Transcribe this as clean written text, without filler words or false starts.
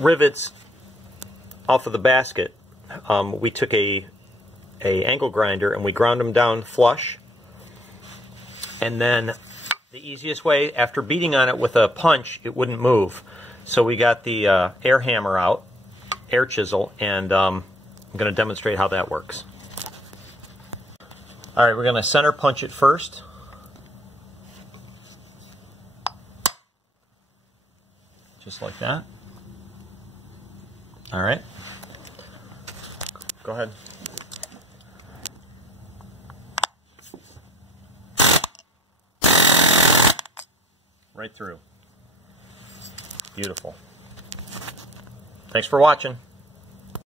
rivets off of the basket, we took a angle grinder and we ground them down flush. And then the easiest way, after beating on it with a punch, it wouldn't move. So we got the air hammer out, air chisel, and I'm going to demonstrate how that works. Alright, we're going to center punch it first. Just like that. Alright. Go ahead. Right through. Beautiful. Thanks for watching.